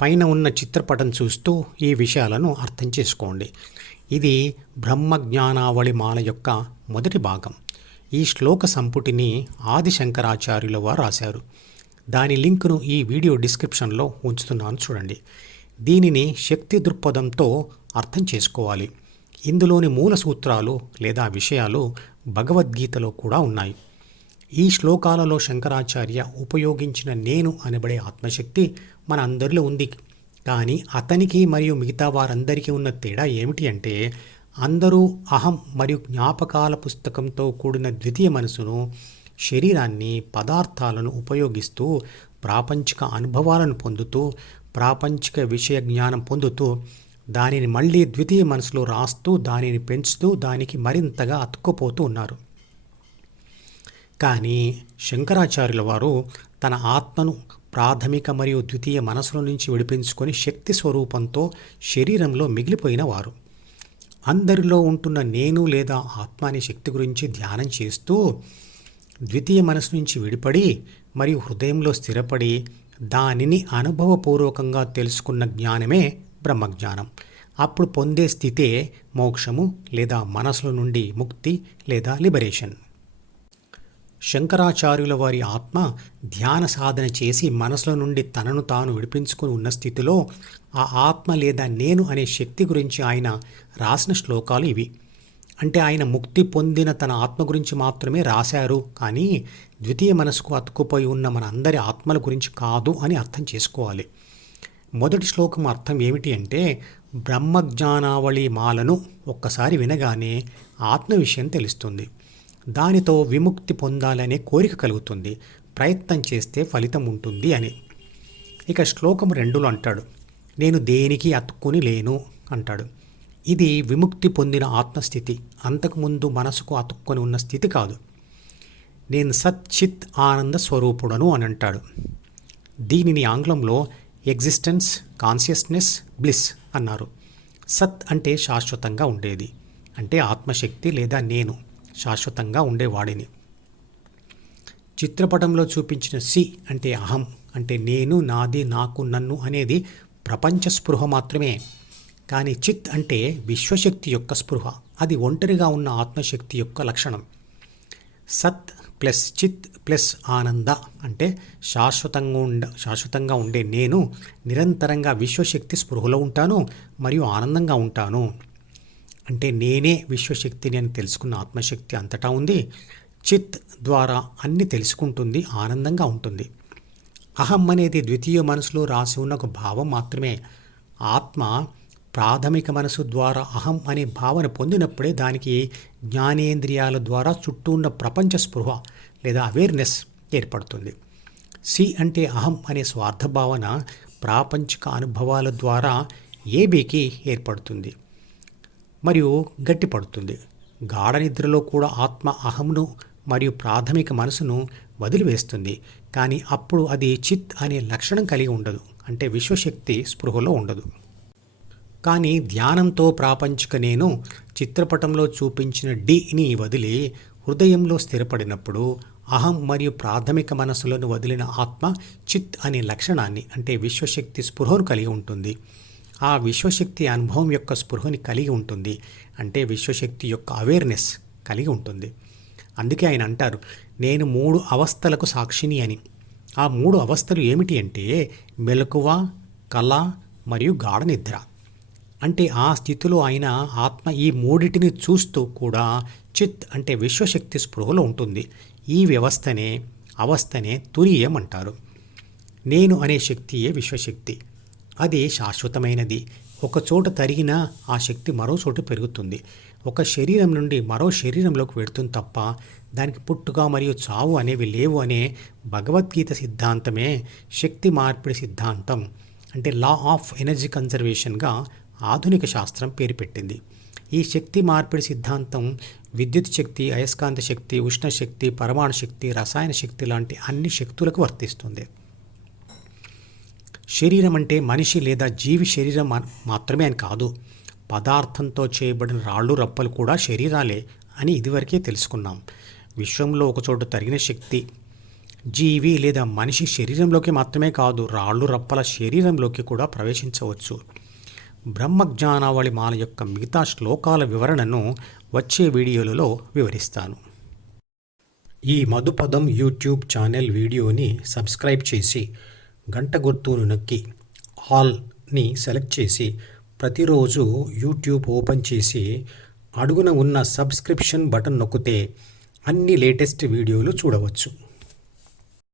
పైన ఉన్న చిత్రపటం చూస్తూ ఈ విషయాలను అర్థం చేసుకోండి. ఇది బ్రహ్మజ్ఞానావళి మాల యొక్క మొదటి భాగం. ఈ శ్లోక సంపుటిని ఆది శంకరాచార్యుల వారు రాశారు. దాని లింకును ఈ వీడియో డిస్క్రిప్షన్లో ఉంచుతున్నాను, చూడండి. దీనిని శక్తి దృక్పథంతో అర్థం చేసుకోవాలి. ఇందులోని మూల సూత్రాలు లేదా విషయాలు భగవద్గీతలో కూడా ఉన్నాయి. ఈ శ్లోకాలలో శంకరాచార్య ఉపయోగించిన నేను అనబడే ఆత్మశక్తి మన అందరిలో ఉంది. కానీ అతనికి మరియు మిగతా వారందరికీ ఉన్న తేడా ఏమిటి అంటే, అందరూ అహం మరియు జ్ఞాపకాల పుస్తకంతో కూడిన ద్వితీయ మనసును, శరీరాన్ని, పదార్థాలను ఉపయోగిస్తూ ప్రాపంచిక అనుభవాలను పొందుతూ, ప్రాపంచిక విషయ జ్ఞానం పొందుతూ, దానిని మళ్ళీ ద్వితీయ మనసులో రాస్తూ, దానిని పెంచుతూ, దానికి మరింతగా అతుక్కుపోతూ ఉన్నారు. కానీ శంకరాచార్యుల వారు తన ఆత్మను ప్రాథమిక మరియు ద్వితీయ మనసుల నుంచి విడిపించుకొని శక్తి స్వరూపంతో శరీరంలో మిగిలిపోయిన వారు. అందరిలో ఉంటున్న నేను లేదా ఆత్మ అనే శక్తి గురించి ధ్యానం చేస్తూ ద్వితీయ మనసు నుంచి విడిపడి మరియు హృదయంలో స్థిరపడి దానిని అనుభవపూర్వకంగా తెలుసుకున్న జ్ఞానమే బ్రహ్మజ్ఞానం. అప్పుడు పొందే స్థితే మోక్షము లేదా మనసుల నుండి ముక్తి లేదా లిబరేషన్. శంకరాచార్యుల వారి ఆత్మ ధ్యాన సాధన చేసి మనసుల నుండి తనను తాను విడిపించుకుని ఉన్న స్థితిలో ఆ ఆత్మ లేదా నేను అనే శక్తి గురించి ఆయన రాసిన శ్లోకాలు ఇవి. అంటే ఆయన ముక్తి పొందిన తన ఆత్మ గురించి మాత్రమే రాశారు, కానీ ద్వితీయ మనసుకు అతుక్కుపోయి ఉన్న మన అందరి ఆత్మల గురించి కాదు అని అర్థం చేసుకోవాలి. మొదటి శ్లోకం అర్థం ఏమిటి అంటే, బ్రహ్మజ్ఞానావళి మాలను ఒక్కసారి వినగానే ఆత్మ విషయం తెలుస్తుంది. దానితో విముక్తి పొందాలనే కోరిక కలుగుతుంది. ప్రయత్నం చేస్తే ఫలితం ఉంటుంది అని. ఇక శ్లోకం 2లో అంటాడు, నేను దేనికి అతుక్కుని లేను అంటాడు. ఇది విముక్తి పొందిన ఆత్మస్థితి, అంతకుముందు మనసుకు అతుక్కొని ఉన్న స్థితి కాదు. నేను సచ్చిత్ ఆనంద స్వరూపుడను అని అంటాడు. దీనిని ఆంగ్లంలో ఎగ్జిస్టెన్స్, కాన్షియస్నెస్, బ్లిస్ అన్నారు. సత్ అంటే శాశ్వతంగా ఉండేది, అంటే ఆత్మశక్తి లేదా నేను శాశ్వతంగా ఉండేవాడిని. చిత్రపటంలో చూపించిన సి అంటే అహం, అంటే నేను, నాది, నాకు, నన్ను అనేది ప్రపంచ స్పృహ మాత్రమే. కానీ చిత్ అంటే విశ్వశక్తి యొక్క స్పృహ, అది ఒంటరిగా ఉన్న ఆత్మశక్తి యొక్క లక్షణం. సత్ ప్లస్ చిత్ ప్లస్ ఆనంద అంటే శాశ్వతంగా ఉండే నేను నిరంతరంగా విశ్వశక్తి స్పృహలో ఉంటాను మరియు ఆనందంగా ఉంటాను. అంటే నేనే విశ్వశక్తిని అని తెలుసుకున్న ఆత్మశక్తి అంతటా ఉంది. చిత్ ద్వారా అన్ని తెలుసుకుంటుంది, ఆనందంగా ఉంటుంది. అహం అనేది ద్వితీయ మనసులో రాసి ఉన్న ఒక భావం మాత్రమే. ఆత్మ ప్రాథమిక మనసు ద్వారా అహం అనే భావన పొందినప్పుడే దానికి జ్ఞానేంద్రియాల ద్వారా చుట్టూ ఉన్న ప్రపంచ స్పృహ లేదా అవేర్నెస్ ఏర్పడుతుంది. సి అంటే అహం అనే స్వార్థ భావన ప్రాపంచిక అనుభవాల ద్వారా ఏబీకి ఏర్పడుతుంది మరియు గట్టిపడుతుంది. గాఢ నిద్రలో కూడా ఆత్మ అహంను మరియు ప్రాథమిక మనసును వదిలివేస్తుంది. కానీ అప్పుడు అది చిత్ అనే లక్షణం కలిగి ఉండదు, అంటే విశ్వశక్తి స్పృహలో ఉండదు. కానీ ధ్యానంతో ప్రాపంచిక నేను చిత్రపటంలో చూపించిన డిని వదిలి హృదయంలో స్థిరపడినప్పుడు అహం మరియు ప్రాథమిక మనసులను వదిలిన ఆత్మ చిత్ అనే లక్షణాన్ని, అంటే విశ్వశక్తి స్పృహను కలిగి ఉంటుంది. ఆ విశ్వశక్తి అనుభవం యొక్క స్పృహని కలిగి ఉంటుంది, అంటే విశ్వశక్తి యొక్క అవేర్నెస్ కలిగి ఉంటుంది. అందుకే ఆయన అంటారు, నేను 3 అవస్థలకు సాక్షిని అని. ఆ 3 అవస్థలు ఏమిటి అంటే మెలకువ, కళ మరియు గాఢ నిద్ర. అంటే ఆ స్థితిలో ఆయన ఆత్మ ఈ మూడిటిని చూస్తూ కూడా చిత్ అంటే విశ్వశక్తి స్పృహలో ఉంటుంది. ఈ అవస్థనే తురీయం అంటారు. నేను అనే శక్తియే విశ్వశక్తి. అది శాశ్వతమైనది. ఒక చోట తరిగినా ఆ శక్తి మరో చోట పెరుగుతుంది. ఒక శరీరం నుండి మరో శరీరంలోకి వెడుతుంది తప్ప దానికి పుట్టుక మరియు చావు అనేవి లేవు అనే భగవద్గీత సిద్ధాంతమే శక్తి మార్పిడి సిద్ధాంతం, అంటే లా ఆఫ్ ఎనర్జీ కన్జర్వేషన్గా ఆధునిక శాస్త్రం పేరు పెట్టింది. ఈ శక్తి మార్పిడి సిద్ధాంతం విద్యుత్ శక్తి, అయస్కాంత శక్తి, ఉష్ణశక్తి, పరమాణు శక్తి, రసాయన శక్తి లాంటి అన్ని శక్తులకు వర్తిస్తుంది. శరీరం అంటే మనిషి లేదా జీవి శరీరం మాత్రమే అని కాదు. పదార్థంతో చేయబడిన రాళ్ళు రప్పలు కూడా శరీరాలే అని ఇదివరకే తెలుసుకున్నాం. విశ్వంలో ఒకచోట తరిగిన శక్తి జీవి లేదా మనిషి శరీరంలోకి మాత్రమే కాదు, రాళ్ళు రప్పల శరీరంలోకి కూడా ప్రవేశించవచ్చు. బ్రహ్మజ్ఞానావళి మాల యొక్క మిగతా శ్లోకాల వివరణను వచ్చే వీడియోలలో వివరిస్తాను. ఈ మధుపదం యూట్యూబ్ ఛానల్ వీడియోని సబ్స్క్రైబ్ చేసి గంట గుర్తును నొక్కి ఆల్ని సెలెక్ట్ చేసి ప్రతిరోజు యూట్యూబ్ ఓపెన్ చేసి అడుగున ఉన్న సబ్స్క్రిప్షన్ బటన్ నొక్కితే అన్ని లేటెస్ట్ వీడియోలు చూడవచ్చు.